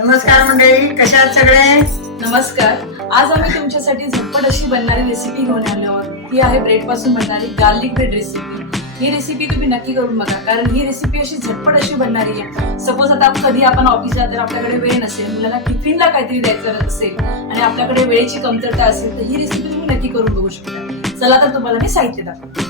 नमस्कार मंडळी, कशा आहात सगळे? नमस्कार. आज आम्ही तुमच्यासाठी झटपट अशी बनणारी रेसिपी घेऊन आलो आहोत. ही आहे ब्रेड पासून बनणारी गार्लिक ब्रेड रेसिपी. ही रेसिपी तुम्ही नक्की करून बघा, कारण ही रेसिपी अशी झटपट अशी बनणारी आहे. सपोज आता कधी आपण ऑफिसला तर आपल्याकडे वेळ नसेल, मुलांना टिफिनला काहीतरी द्यायचं असेल आणि आपल्याकडे वेळेची कमतरता असेल तर ही रेसिपी तुम्ही नक्की करून बघू शकता. चला तर तुम्हाला मी साहित्य दाखवते.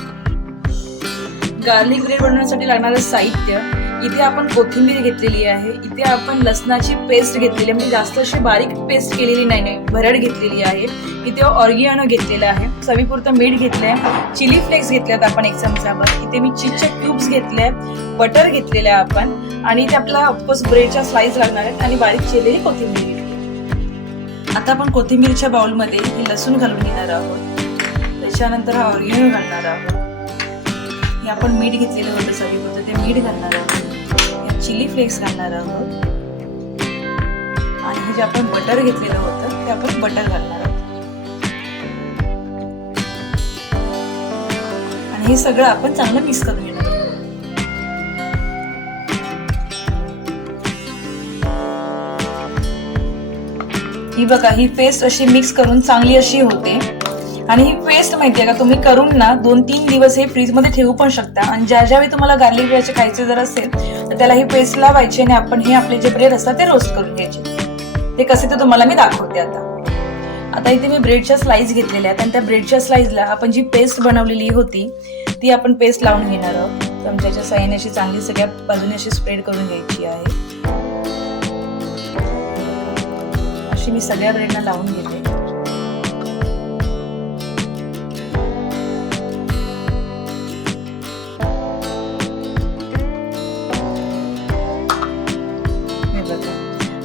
गार्लिक ब्रेड बनवण्यासाठी लागणारं साहित्य, इथे आपण कोथिंबीर घेतलेली आहे, इथे आपण लसणाची पेस्ट घेतलेली आहे, म्हणजे जास्त अशी बारीक पेस्ट केलेली नाही, भरड घेतलेली आहे. इथे ऑर्गियानो घेतलेला आहे, चवीपुरतं मीठ घेतलंय, चिली फ्लेक्स घेतल्यात आपण 1 चमचाभर. इथे मी चीजचे क्यूब्स घेतले, बटर घेतलेलं आहे आपण, आणि इथे आपल्याला ऑफकोर्स ब्रेडच्या स्लाइस लागणार आहेत आणि बारीक चिरलेली कोथिंबीर घेतली. आता आपण कोथिंबीरच्या बाउलमध्ये ही लसूण घालून घेणार आहोत, त्याच्यानंतर हा ऑर्गियानो घालणार आहोत. हे आपण मीठ घेतलेलं होतं चवीपुरतं, ते मीठ घालणार आहोत, चिली फ्लेक्स घालणार आहोत, आणि हे जे आपण बटर घेतलेलं होतं ते आपण बटर घालणार आहोत. आणि हे सगळं आपण चांगलं मिक्स करून घेणार आहोत. ही बघा, ही पेस्ट अशी मिक्स करून चांगली अशी होते. आणि ही पेस्ट माहितीये का, तुम्ही करून ना 2-3 दिवस हे फ्रीज मध्ये ठेवू पण शकता. आणि ज्यावेळी तुम्हाला गार्लिक ब्रेडचे खायचे जर असेल तर त्याला ही पेस्ट लावायची आणि आपण हे आपले जे ब्रेड असतात ते रोस्ट करून घ्यायचे. ते कसे ते तुम्हाला मी दाखवते. आता इथे मी ब्रेडच्या स्लाइस घेतलेल्या आहेत आणि त्या ब्रेडच्या स्लाइसला आपण जी पेस्ट बनवलेली होती ती आपण पेस्ट लावून घेणार आहोत. चमच्याच्या साहाय्याने अशी चांगली सगळ्या बाजूने अशी स्प्रेड करून घ्यायची आहे. अशी मी सगळ्या ब्रेडना लावून घेते.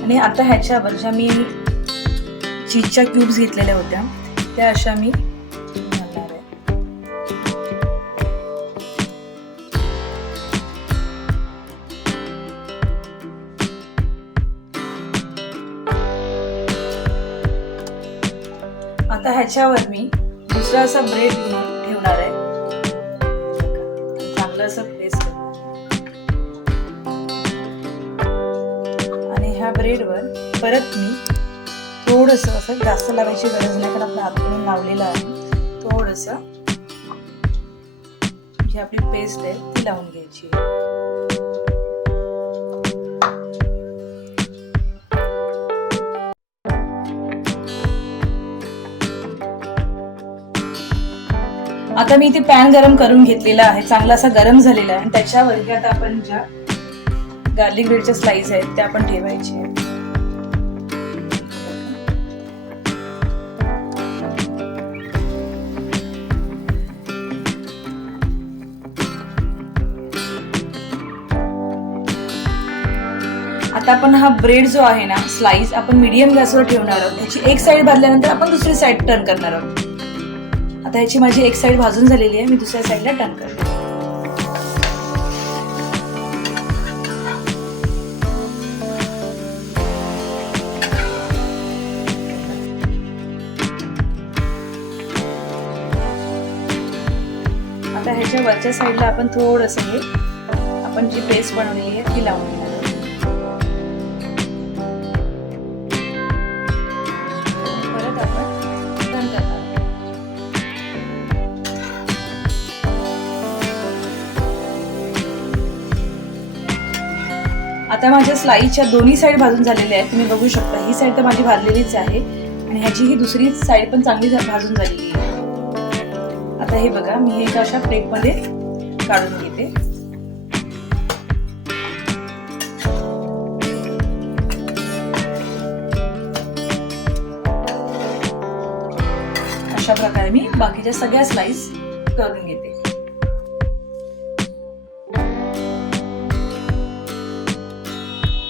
आणि आता ह्याच्यावर ज्या मी चीजच्या क्यूब्स घेतलेल्या होत्या त्या अशा मी घालणार आहे. आता ह्याच्यावर मी दुसरा असा ब्रेड ठेवणार आहे, चांगलं असं प्लेस करणार. ह्या ब्रेडवर परत मी थोडंसं, असं जास्त लावायची गरज नाही कारण आपल्या हातून लावलेलं आहे, थोडंसं जी आपली पेस्ट आहे ती लावून घ्यायची आहे. आता मी इथे पॅन गरम करून घेतलेला आहे, चांगला असा गरम झालेला आहे, आणि त्याच्यावर आता आपण ज्या गार्लिक ब्रेडच्या स्लाइस आहेत त्या आपण ठेवायचे. आता आपण हा ब्रेड जो आहे ना स्लाइस आपण मीडियम गॅसवर ठेवणार आहोत. ह्याची एक साइड भाजल्यानंतर आपण दुसरी साइड टर्न करणार आहोत. आता ह्याची माझी एक साइड भाजून झालेली आहे, मी दुसऱ्या साइडला टर्न करते. आता ह्याच्या वरच्या साईडला आपण थोडंसं हे आपण जी पेस्ट बनवलेली आहे ती लावून घेणार आहोत. परत आपण टर्न करणार आहोत. आता माझ्या स्लाइसच्या दोन्ही साईड भाजून झालेल्या आहेत, तुम्ही बघू शकता. ही साईड तर माझी भाजलेलीच आहे आणि ह्याची ही दुसरी साईड पण चांगली भाजून झालेली आहे. आता हे बघा, मी हे अशा प्लेटमध्ये काढून घेते. अशा प्रकारे मी बाकीच्या सगळ्या स्लाइस करून घेते.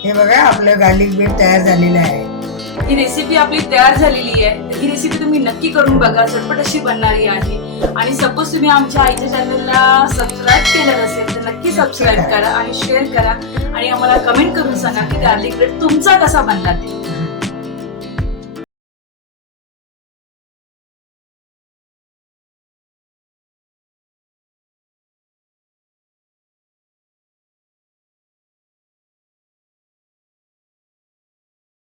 हे बघा, आपलं गार्लिक ब्रेड तयार झालेलं आहे. ही रेसिपी आपली तयार झालेली आहे. ही रेसिपी तुम्ही नक्की करून बघा, झटपट अशी बनणारी आहे. आणि सपोज तुम्ही आमच्या आईच्या चॅनलला सबस्क्राईब केलं नसेल तर नक्की सबस्क्राईब करा आणि शेअर करा आणि आम्हाला कमेंट करून सांगा की गार्लिक ब्रेड तुमचा कसा बनला ते.